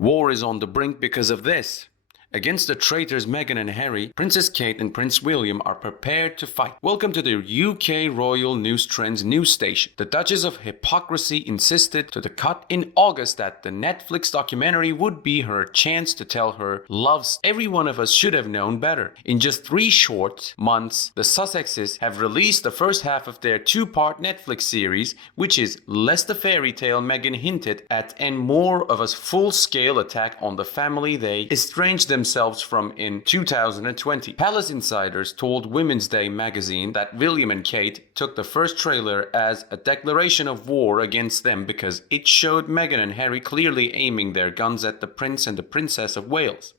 War is on the brink because of this. Against the traitors Meghan and Harry, Princess Kate and Prince William are prepared to fight. Welcome to the UK Royal News Trends news station. The Duchess of Hypocrisy insisted to the cut in August that the Netflix documentary would be her chance to tell her loves. Every one of us should have known better. In just 3 short months, the Sussexes have released the first half of their 2-part Netflix series, which is less the fairy tale Meghan hinted at and more of a full-scale attack on the family they estranged themselves from in 2020. Palace insiders told Women's Day magazine that William and Kate took the first trailer as a declaration of war against them because it showed Meghan and Harry clearly aiming their guns at the Prince and the Princess of Wales.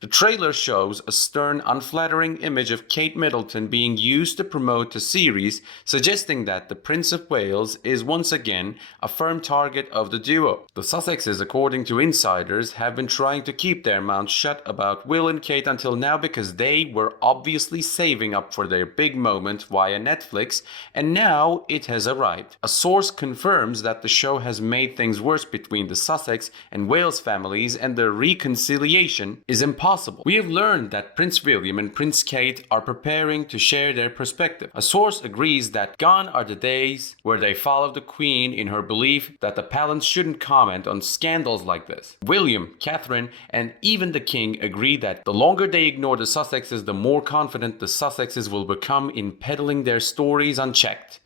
The trailer shows a stern, unflattering image of Kate Middleton being used to promote the series, suggesting that the Prince of Wales is once again a firm target of the duo. The Sussexes, according to insiders, have been trying to keep their mouths shut about Will and Kate until now because they were obviously saving up for their big moment via Netflix, and now it has arrived. A source confirms that the show has made things worse between the Sussex and Wales families, and the reconciliation is impossible. We have learned that Prince William and Prince Kate are preparing to share their perspective. A source agrees that gone are the days where they followed the Queen in her belief that the palace shouldn't comment on scandals like this. William, Catherine, and even the King agree that the longer they ignore the Sussexes, the more confident the Sussexes will become in peddling their stories unchecked.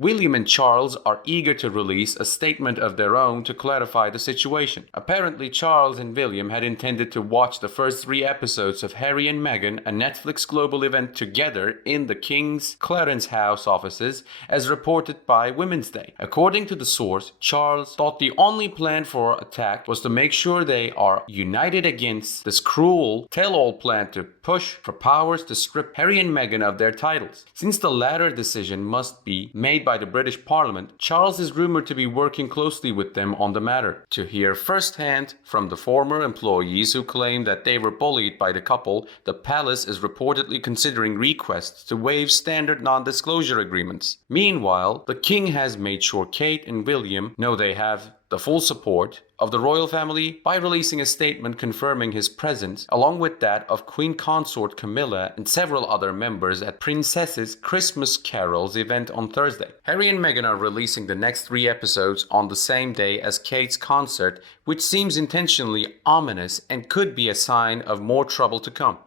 William and Charles are eager to release a statement of their own to clarify the situation. Apparently, Charles and William had intended to watch the first 3 episodes of Harry and Meghan, a Netflix global event, together in the King's Clarence House offices, as reported by Women's Day. According to the source, Charles thought the only plan for attack was to make sure they are united against this cruel tell-all plan to push for powers to strip Harry and Meghan of their titles. Since the latter decision must be made by the British Parliament, Charles is rumored to be working closely with them on the matter. To hear firsthand from the former employees who claim that they were bullied by the couple, the palace is reportedly considering requests to waive standard non-disclosure agreements. Meanwhile, the King has made sure Kate and William know they have the full support of the royal family by releasing a statement confirming his presence, along with that of Queen Consort Camilla and several other members at Princess's Christmas Carols event on Thursday. Harry and Meghan are releasing the next 3 episodes on the same day as Kate's concert, which seems intentionally ominous and could be a sign of more trouble to come.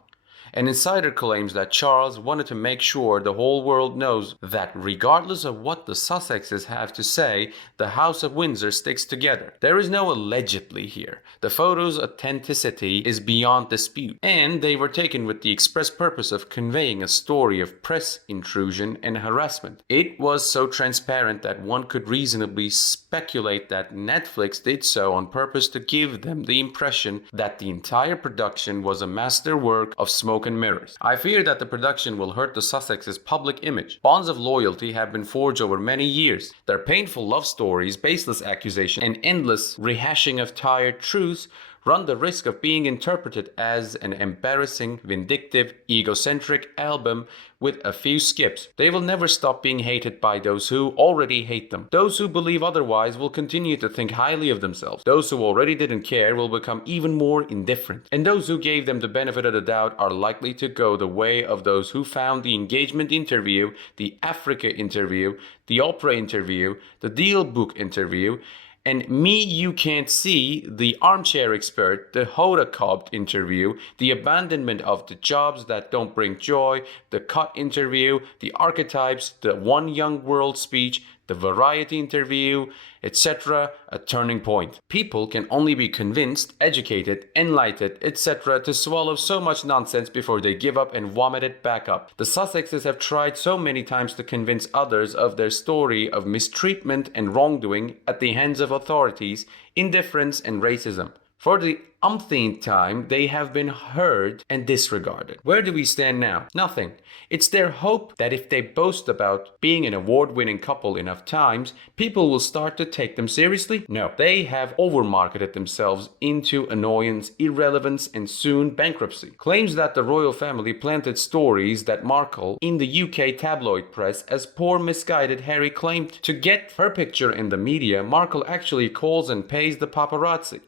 An insider claims that Charles wanted to make sure the whole world knows that regardless of what the Sussexes have to say, the House of Windsor sticks together. There is no allegedly here. The photos' authenticity is beyond dispute, and they were taken with the express purpose of conveying a story of press intrusion and harassment. It was so transparent that one could reasonably speculate that Netflix did so on purpose to give them the impression that the entire production was a masterwork of smoke and mirrors. I fear that the production will hurt the Sussexes' public image. Bonds of loyalty have been forged over many years. Their painful love stories, baseless accusations, and endless rehashing of tired truths run the risk of being interpreted as an embarrassing, vindictive, egocentric album with a few skips. They will never stop being hated by those who already hate them. Those who believe otherwise will continue to think highly of themselves. Those who already didn't care will become even more indifferent. And those who gave them the benefit of the doubt are likely to go the way of those who found the engagement interview, the Africa interview, the Oprah interview, the Deal Book interview, and Me You Can't See, the Armchair Expert, the Hoda Kotb interview, the abandonment of the jobs that don't bring joy, the Cut interview, the Archetypes, the One Young World speech, the Variety interview, etc. A turning point. People can only be convinced, educated, enlightened, etc. to swallow so much nonsense before they give up and vomit it back up. The Sussexes have tried so many times to convince others of their story of mistreatment and wrongdoing at the hands of authorities, indifference and racism. For the umpteenth time, they have been heard and disregarded. Where do we stand now? Nothing. It's their hope that if they boast about being an award-winning couple enough times, people will start to take them seriously? No. They have overmarketed themselves into annoyance, irrelevance, and soon bankruptcy. Claims that the royal family planted stories that Markle in the UK tabloid press as poor misguided Harry claimed. To get her picture in the media, Markle actually calls and pays the paparazzi.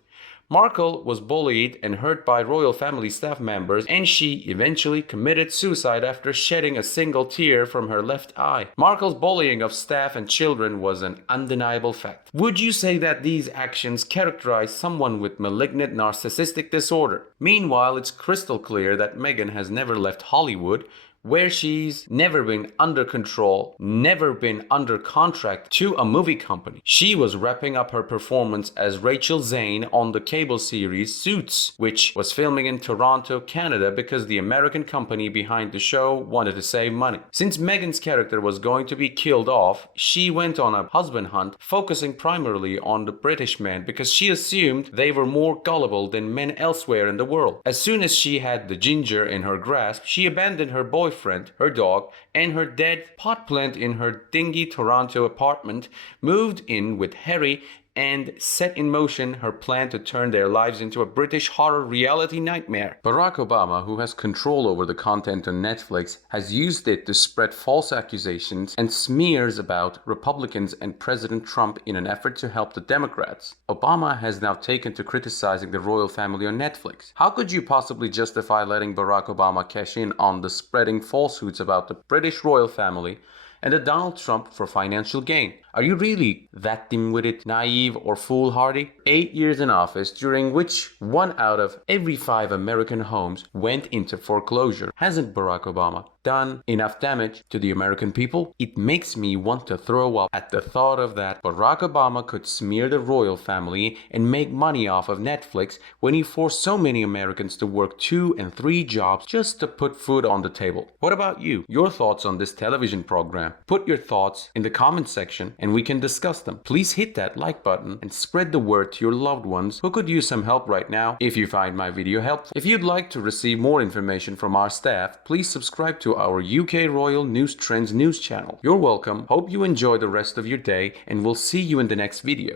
Markle was bullied and hurt by royal family staff members, and she eventually committed suicide after shedding a single tear from her left eye. Markle's bullying of staff and children was an undeniable fact. Would you say that these actions characterize someone with malignant narcissistic disorder? Meanwhile, it's crystal clear that Meghan has never left Hollywood, where she's never been under control, never been under contract to a movie company. She was wrapping up her performance as Rachel Zane on the cable series Suits, which was filming in Toronto, Canada, because the American company behind the show wanted to save money. Since Meghan's character was going to be killed off, she went on a husband hunt, focusing primarily on the British men because she assumed they were more gullible than men elsewhere in the world. As soon as she had the ginger in her grasp, she abandoned her boyfriend, her dog, and her dead pot plant in her dingy Toronto apartment, moved in with Harry, and set in motion her plan to turn their lives into a British horror reality nightmare. Barack Obama, who has control over the content on Netflix, has used it to spread false accusations and smears about Republicans and President Trump in an effort to help the Democrats. Obama has now taken to criticizing the royal family on Netflix. How could you possibly justify letting Barack Obama cash in on the spreading falsehoods about the British royal family and Donald Trump for financial gain? Are you really that dim-witted, naive, or foolhardy? 8 years in office, during which 1 out of every 5 American homes went into foreclosure. Hasn't Barack Obama done enough damage to the American people? It makes me want to throw up at the thought of that Barack Obama could smear the royal family and make money off of Netflix when he forced so many Americans to work 2 and 3 jobs just to put food on the table. What about you? Your thoughts on this television program? Put your thoughts in the comment section and we can discuss them. Please hit that like button and spread the word to your loved ones who could use some help right now if you find my video helpful. If you'd like to receive more information from our staff, please subscribe to our UK Royal News Trends news channel. You're welcome. Hope you enjoy the rest of your day, and we'll see you in the next video.